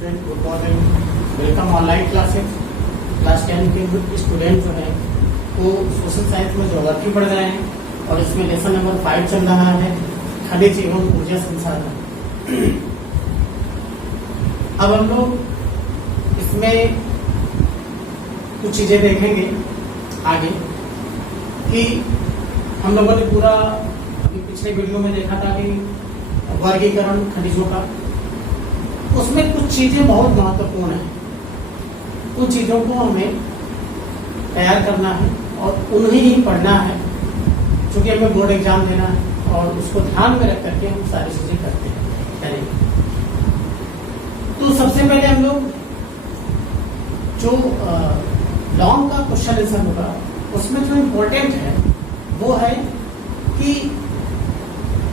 Student, good morning, welcome online classes. Class 10 के student जो है वो सोशल साइंस में ज्योग्राफी पढ़ रहे हैं और इसमें लेसन नंबर 5 चल रहा है, खनिज एवं ऊर्जा संसाधन। अब हम लोग इसमें कुछ चीजें देखेंगे आगे कि हम लोगों ने पूरा पिछले वीडियो में देखा था कि वर्गीकरण खनिजों का, उसमें कुछ चीजें बहुत महत्वपूर्ण है। कुछ चीजों को हमें तैयार करना है और उन्हें ही पढ़ना है, क्योंकि हमें बोर्ड एग्जाम देना है और उसको ध्यान में रख करके हम सारी चीजें करते हैं। तो सबसे पहले हम लोग जो लॉन्ग का क्वेश्चन आंसर होगा उसमें जो इम्पोर्टेंट है वो है कि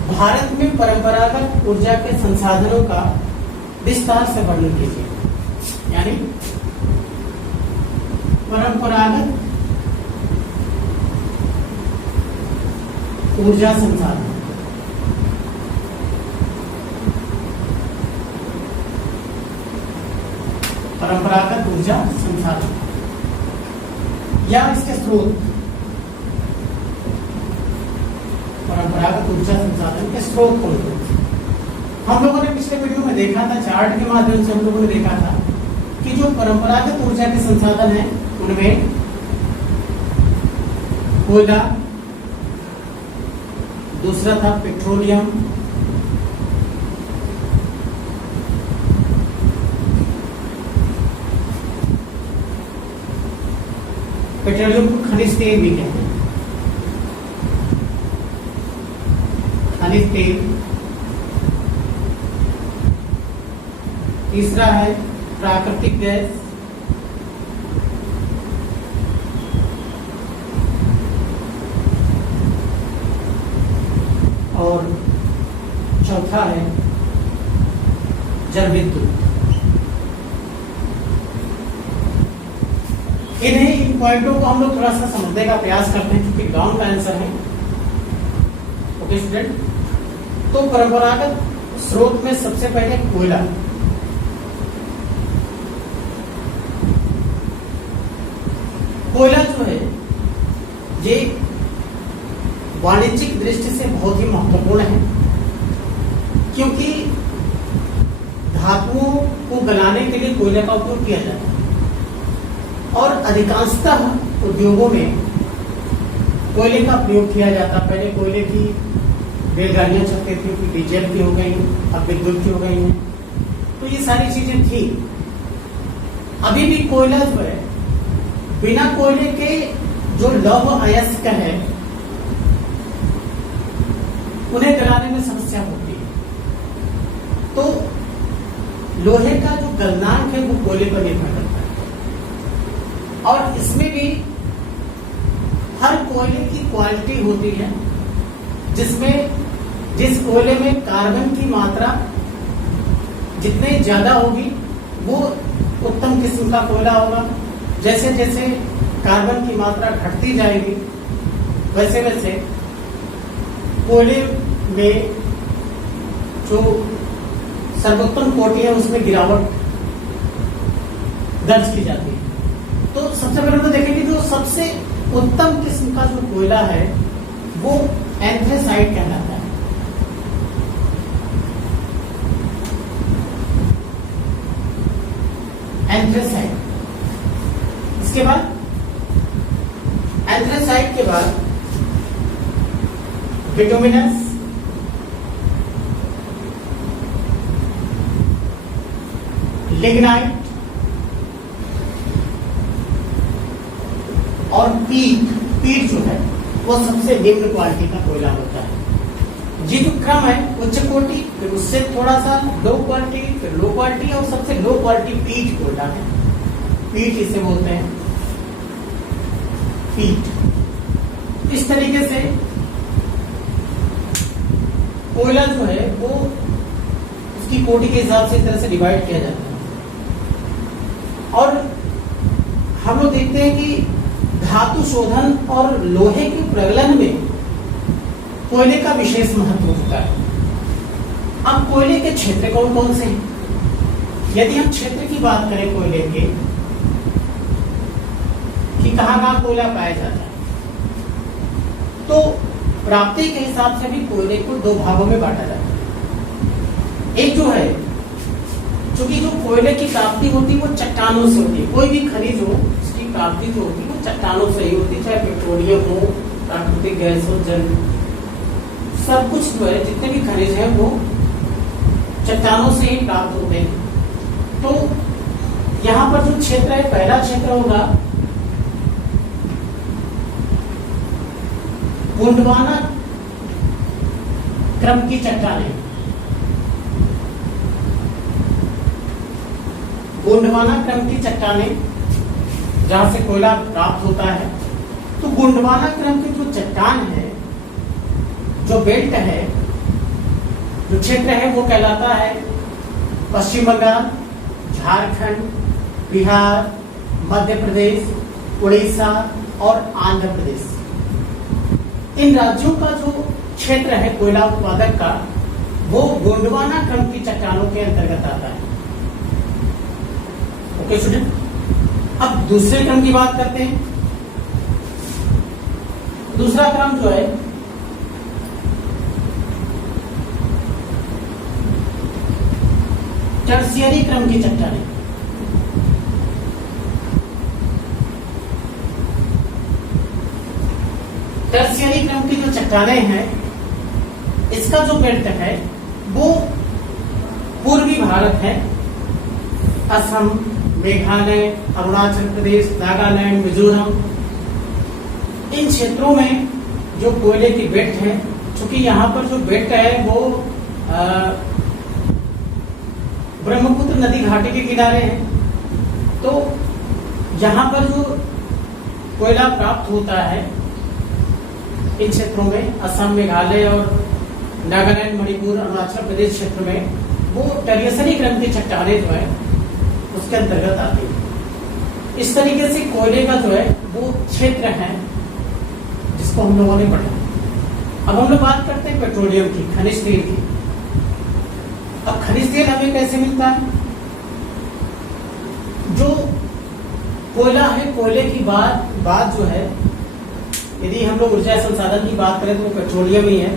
भारत में परंपरागत ऊर्जा के संसाधनों का विस्तार से वर्णन कीजिए। यानी परंपरागत ऊर्जा संसाधन, परंपरागत ऊर्जा संसाधन या इसके स्रोत, परंपरागत ऊर्जा संसाधन के स्रोत कौन कौन से। हम लोगों ने पिछले वीडियो में देखा था, चार्ट के माध्यम से हम लोगों ने देखा था कि जो परंपरागत ऊर्जा के संसाधन है उनमें कोयला, दूसरा था पेट्रोलियम, पेट्रोलियम को खनिज तेल भी कहते हैं, खनिज तेल। तीसरा है प्राकृतिक गैस, और चौथा है जल विद्युत। इन पॉइंटों को हम लोग थोड़ा सा समझने का प्रयास करते हैं, क्योंकि लॉन्ग का आंसर है। ओके स्टूडेंट, तो परंपरागत स्रोत में सबसे पहले कोयला। कोयला जो है ये वाणिज्यिक दृष्टि से बहुत ही महत्वपूर्ण है, क्योंकि धातुओं को गलाने के लिए कोयले का उपयोग किया जाता है और अधिकांशतः उद्योगों में कोयले का प्रयोग किया जाता। पहले कोयले की रेलगाड़ियां चलती थी, फिर डीजल की हो गई, अब विद्युत की हो गई है, तो ये सारी चीजें थी। अभी भी कोयला जो है बिना कोयले के जो लौह अयस्क है उन्हें गलाने में समस्या होती है। तो लोहे का जो गलनांक है वो कोयले पर निर्भर करता है और इसमें भी हर कोयले की क्वालिटी होती है, जिसमें जिस कोयले में कार्बन की मात्रा जितने ज्यादा होगी वो उत्तम किस्म का कोयला होगा। जैसे जैसे कार्बन की मात्रा घटती जाएगी वैसे वैसे कोयले में जो सर्वोत्तम कोटि है उसमें गिरावट दर्ज की जाती है। तो सबसे पहले तो देखेंगे जो सबसे उत्तम किस्म का जो कोयला है वो एंथ्रेसाइट कहलाता है। एंथ्रेसाइट, इसके बाद एंथ्रेसाइट के बाद बिटुमिनस, लिग्नाइट और पीट। पीट जो है वो सबसे निम्न क्वालिटी का कोयला होता है। ये जो क्रम है उच्च कोटि, फिर उससे थोड़ा सा लो क्वालिटी, फिर लो क्वालिटी और सबसे लो क्वालिटी पीट कोयला है। पीट इसे बोलते हैं, पीट। इस तरीके से कोयला जो है वो उसकी कोटि के हिसाब से इस तरह से डिवाइड किया जाता है। और हम लोग देखते हैं कि धातु शोधन और लोहे के प्रगलन में कोयले का विशेष महत्व होता है। अब कोयले के क्षेत्र कौन कौन से हैं यदि हम क्षेत्र की बात करें कोयले के कि कहाँ कोयला पाया जाता है, तो प्राप्ति के हिसाब से भी कोयले को दो भागों में बांटा जाता है। एक जो है, क्योंकि जो कोयले की प्राप्ति होती है वो चट्टानों से होती है। कोई भी खनिज हो उसकी प्राप्ति जो होती है वो चट्टानों से ही होती है, चाहे पेट्रोलियम हो, प्राकृतिक गैस हो, जल, सब कुछ जो है जितने भी खनिज हैं वो चट्टानों से ही प्राप्त होते हैं। तो यहाँ पर जो क्षेत्र है, पहला क्षेत्र होगा गोंडवाना क्रम की चट्टानें। गोंडवाना क्रम की चट्टानें जहां से कोयला प्राप्त होता है। तो गोंडवाना क्रम की जो चट्टान है, जो बेल्ट है, जो क्षेत्र है, वो कहलाता है पश्चिम बंगाल, झारखंड, बिहार, मध्य प्रदेश, उड़ीसा और आंध्र प्रदेश। इन राज्यों का जो क्षेत्र है कोयला उत्पादक का, वो गोंडवाना क्रम की चट्टानों के अंतर्गत आता है। ओके स्टूडेंट, अब दूसरे क्रम की बात करते हैं। दूसरा क्रम जो है टर्शियरी क्रम की चट्टानें। टर्शियरी क्रम की जो चट्टानें हैं, इसका जो बेल्ट है वो पूर्वी भारत है। असम, मेघालय, अरुणाचल प्रदेश, नागालैंड, मिजोरम, इन क्षेत्रों में जो कोयले की बेल्ट है, चूंकि यहाँ पर जो बेल्ट है वो ब्रह्मपुत्र नदी घाटी के किनारे है, तो यहाँ पर जो कोयला प्राप्त होता है इन क्षेत्रों में, असम, मेघालय और नागालैंड, मणिपुर, अरुणाचल प्रदेश क्षेत्र में, वो टर्शियरी क्रम की चट्टानें जो है उसके अंतर्गत आती है। इस तरीके से कोयले का जो है वो क्षेत्र है जिसको हम लोगों ने पढ़ा। अब हम लोग बात करते हैं पेट्रोलियम की, खनिज तेल की। अब खनिज तेल हमें कैसे मिलता है? जो कोयला है, कोयले की बात जो है, यदि हम लोग ऊर्जा संसाधन की बात करें तो वो पेट्रोलियम ही है।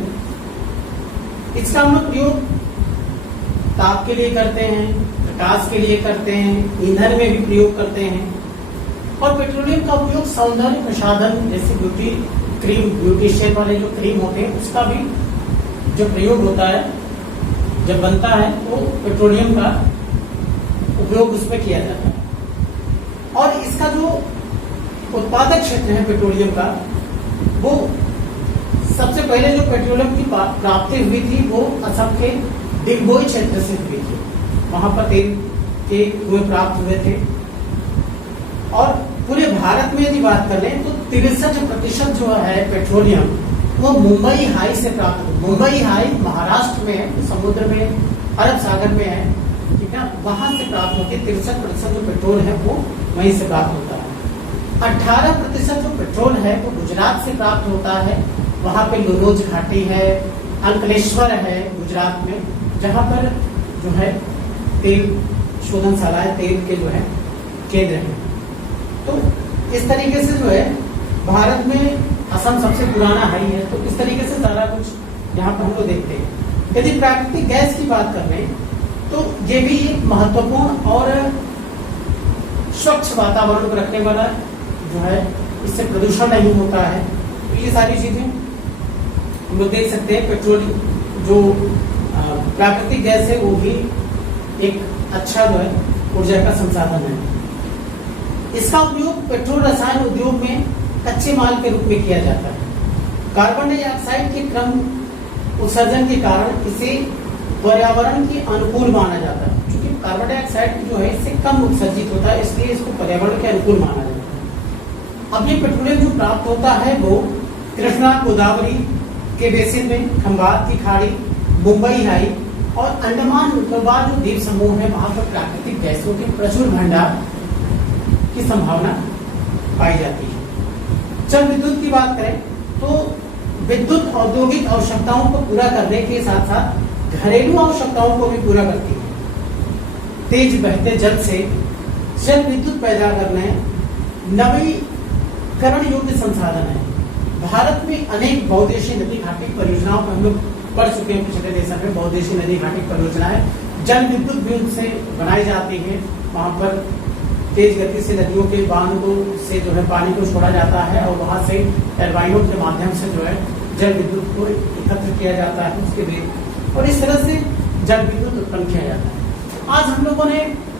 इसका हम लोग प्रयोग ताप के लिए करते हैं, प्रकाश के लिए करते हैं, ईंधन में भी प्रयोग करते हैं। और पेट्रोलियम का उपयोग सौंदर्य प्रसाधन जैसे ब्यूटी क्रीम, ब्यूटिशियन वाले जो क्रीम होते हैं उसका भी जो प्रयोग होता है, जब बनता है तो पेट्रोलियम का उपयोग उसमें किया जाता है। और इसका जो उत्पादक क्षेत्र है पेट्रोलियम का, वो सबसे पहले जो पेट्रोलियम की प्राप्ति हुई थी वो असम के डिगबोई क्षेत्र से हुई थी। वहां पर तेल के कुएं प्राप्त हुए थे। और पूरे भारत में यदि बात कर लें तो 63% जो है पेट्रोलियम वो मुंबई हाई से प्राप्त हुआ। मुंबई हाई महाराष्ट्र में है, समुद्र में, अरब सागर में है, ठीक है, वहां से प्राप्त होती है। 63% जो पेट्रोल है वो वहीं से प्राप्त होता है। 18% जो पेट्रोल है वो गुजरात से प्राप्त होता है। वहां पे लोरोज घाटी है, अंकलेश्वर है गुजरात में, जहां पर जो है तेल शोधनशालाएं, तेल के जो है केंद्र है। तो इस तरीके से जो है भारत में असम सबसे पुराना हाई है। तो इस तरीके से सारा कुछ यहाँ पर हम लोग देखते हैं। यदि प्राकृतिक गैस की बात कर लें तो ये भी एक महत्वपूर्ण और स्वच्छ वातावरण को रखने वाला जो है, इससे प्रदूषण नहीं होता है। तो ये सारी चीजें हम लोग देख सकते हैं। पेट्रोल जो प्राकृतिक गैस है वो भी एक अच्छा जो है ऊर्जा का संसाधन है। इसका उपयोग पेट्रोल रसायन उद्योग में कच्चे माल के रूप में किया जाता है। कार्बन डाइऑक्साइड के क्रम उत्सर्जन के कारण इसे पर्यावरण के अनुकूल माना जाता है, क्योंकि कार्बन डाइऑक्साइड जो है इससे कम उत्सर्जित होता है, इसलिए इसको पर्यावरण के अनुकूल माना जाता है। अब ये पेट्रोलियम जो प्राप्त होता है वो कृष्णा गोदावरी के बेसिन में, खंबात की खाड़ी, मुंबई हाई और अंडमान निकोबार जो द्वीप समूह है, वहां पर प्राकृतिक गैसों के प्रचुर भंडार की संभावना पाई जाती है। जब विद्युत की बात करें तो विद्युत औद्योगिक आवश्यकताओं को पूरा करने के साथ साथ घरेलू आवश्यकताओं को भी पूरा करती है। तेज बहते जल से जल विद्युत पैदा करने नवीकरण योग्य संसाधन है। भारत में अनेक बहुउद्देशीय नदी घाटी परियोजनाओं पर हम लोग पढ़ चुके हैं। पिछले देशों में बहुउद्देशीय नदी घाटी परियोजनाएं जल विद्युत भी उनसे बनाई जाती है। वहां पर तेज गति से नदियों के बांधों से जो है पानी को छोड़ा जाता है और वहां से टरबाइनों के माध्यम से जो है जल विद्युत को एकत्र किया जाता है उसके लिए, और इस तरह से जल विद्युत उत्पन्न किया जाता है। आज हम लोगों ने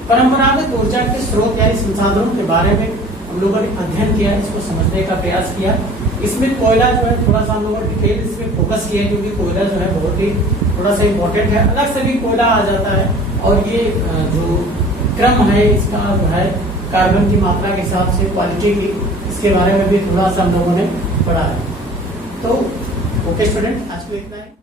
परंपरागत ऊर्जा के स्रोत यानी संसाधनों के बारे में हम लोगों ने अध्ययन किया, इसको समझने का प्रयास किया। इसमें कोयला जो है थोड़ा सा हम लोगों ने डिटेल इसमें फोकस किया है, क्योंकि कोयला जो है बहुत ही थोड़ा सा इम्पोर्टेंट है। अलग से भी कोयला आ जाता है और ये जो क्रम है इसका जो है कार्बन की मात्रा के हिसाब से क्वालिटी की, इसके बारे में भी थोड़ा सा हम लोगों ने पढ़ा है। तो ओके स्टूडेंट, आज को इतना है।